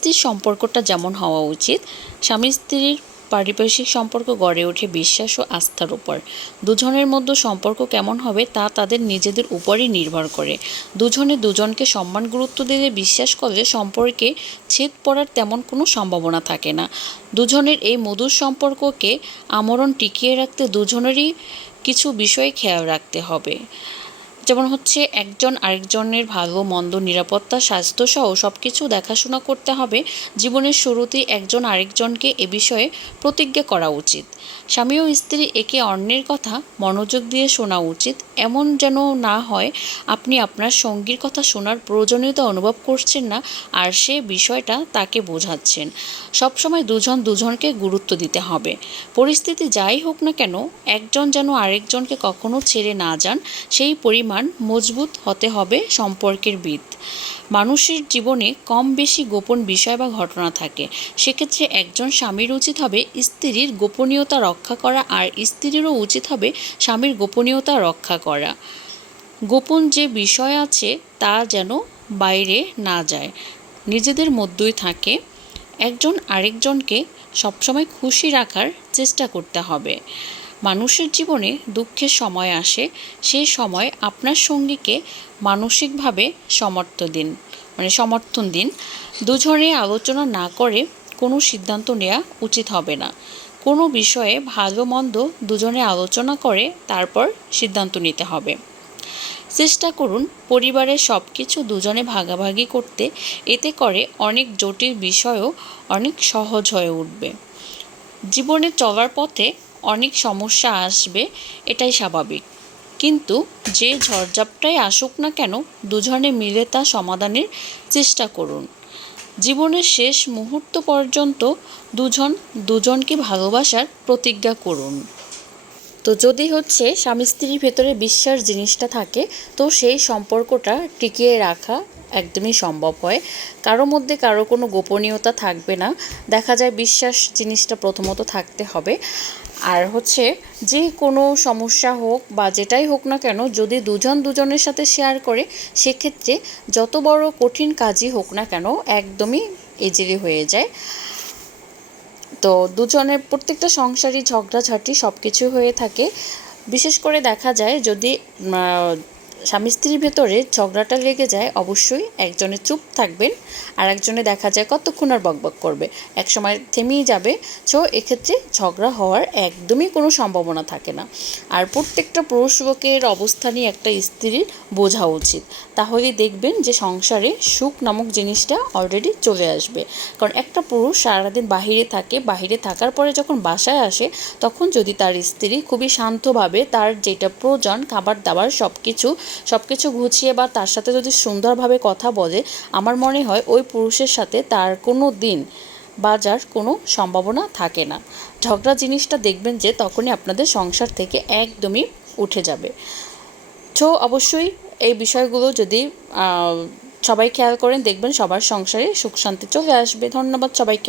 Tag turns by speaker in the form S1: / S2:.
S1: স্ত্রীর সম্পর্কটা যেমন হওয়া উচিত, স্বামী স্ত্রীর পারিপার্শ্বিক সম্পর্ক গড়ে ওঠে বিশ্বাস ও আস্থার উপর। দুজনের মধ্যে সম্পর্ক কেমন হবে তা তাদের নিজেদের উপরই নির্ভর করে। দুজনে দুজনকে সম্মান গুরুত্ব দিলে বিশ্বাস করলে সম্পর্কে ছেদ পড়ার তেমন কোনো সম্ভাবনা থাকে না। দুজনের এই মধুর সম্পর্ককে আমরণ টিকিয়ে রাখতে দুজনেরই কিছু বিষয় খেয়াল রাখতে হবে। যেমন হচ্ছে একজন আরেকজনের ভালো, মন্দ, নিরাপত্তা, স্বাস্থ্য সহ সব কিছু দেখাশোনা করতে হবে। জীবনের শুরুতেই একজন আরেকজনকে এ বিষয়ে প্রতিজ্ঞা করা উচিত। স্বামী ও স্ত্রী একে অন্যের কথা মনোযোগ দিয়ে শোনা উচিত। এমন যেন না হয়, আপনি আপনার সঙ্গীর কথা শোনার প্রয়োজনীয়তা অনুভব করছেন না আর সে বিষয়টা তাকে বোঝাচ্ছেন। সবসময় দুজন দুজনকে গুরুত্ব দিতে হবে। পরিস্থিতি যাই হোক না কেন, একজন যেন আরেকজনকে কখনো ছেড়ে না যান, সেই পরিমাণ মজবুত হতে হবে সম্পর্কের ভিত মানুষের জীবনে কম বেশি গোপন বিষয় বা ঘটনা থাকে। সেক্ষেত্রে একজন স্বামীর উচিত হবে স্ত্রীর গোপনীয়তা রক্ষা করা আর স্ত্রীরও উচিত হবে স্বামীর গোপনীয়তা রক্ষা করা। গোপন যে বিষয় আছে তা যেন বাইরে না যায়। নিজেদের মধ্যেই থাকে। একজন আরেকজনকে সবসময় খুশি রাখার চেষ্টা করতে হবে। মানুষের জীবনে দুঃখের সময় আসে, সেই সময় আপনার সঙ্গীকে মানসিকভাবে সমর্থ দিন। মানে সমর্থন দিন। দুজনে আলোচনা না করে কোনো সিদ্ধান্ত নেওয়া উচিত হবে না। কোনো বিষয়ে ভালো মন্দ দুজনে আলোচনা করে তারপর সিদ্ধান্ত নিতে হবে। চেষ্টা করুন পরিবারের সব কিছু দুজনে ভাগাভাগি করতে। এতে করে অনেক জটিল বিষয়ও অনেক সহজ হয়ে উঠবে। জীবনে চলার পথে অনেক সমস্যা আসবে, এটাই স্বাভাবিক। কিন্তু যে ঝড়ঝাপটাই আসুক না কেন, দুজনে মিলে তা সমাধানের চেষ্টা করুন। জীবনের শেষ মুহূর্ত পর্যন্ত দুজন, দুজনকে ভালোবাসার প্রতিজ্ঞা করুন। তো যদি হচ্ছে স্বামী স্ত্রীর ভেতরে বিশ্বাস জিনিসটা থাকে, তো সেই সম্পর্কটা টিকিয়ে রাখা একদমই সম্ভব হয়। কারও মধ্যে কারও কোনো গোপনীয়তা থাকবে না। দেখা যায় বিশ্বাস জিনিসটা প্রথমত থাকতে হবে। আর হচ্ছে যে কোনো সমস্যা হোক বা যেটাই হোক না কেন, যদি দুজন দুজনের সাথে শেয়ার করে, সেক্ষেত্রে যত বড় কঠিন কাজই হোক না কেন, একদমই ইজিলি হয়ে যায়। তো দুজনের প্রত্যেকটা সংসারই ঝগড়াঝাটি সব কিছু হয়ে থাকে। বিশেষ করে দেখা যায় যদি স্বামী স্ত্রীর ভেতরে ঝগড়াটা লেগে যায়, অবশ্যই একজনে চুপ থাকবেন আর একজনে দেখা যায় কতক্ষণ আর বকবক করবে। এক সময় থেমেই যাবে সো এক্ষেত্রে ঝগড়া হওয়ার একদমই কোনো সম্ভাবনা থাকে না। আর প্রত্যেকটা পুরুষ লোকের অবস্থানই একটা স্ত্রীর বোঝা উচিত। তাহলেই দেখবেন যে সংসারে সুখ নামক জিনিসটা অলরেডি চলে আসবে। কারণ একটা পুরুষ সারাদিন বাহিরে থাকে, বাহিরে থাকার পরে যখন বাসায় আসে, তখন যদি তার স্ত্রী খুবই শান্তভাবে তার যেটা প্রয়োজন খাবার দাবার সব কিছু সব কিছু গুছিয়ে বা তার সাথে যদি সুন্দরভাবে কথা বলে, আমার মনে হয় ওই পুরুষের সাথে তার কোনো দিন বাজার কোনো সম্ভাবনা থাকে না। ঝগড়া জিনিসটা দেখবেন যে তখনই আপনাদের সংসার থেকে একদমই উঠে যাবে। তো অবশ্যই এই বিষয়গুলো যদি সবাই খেয়াল করেন, দেখবেন সবার সংসারে সুখ শান্তি চলে আসবে। ধন্যবাদ সবাইকে।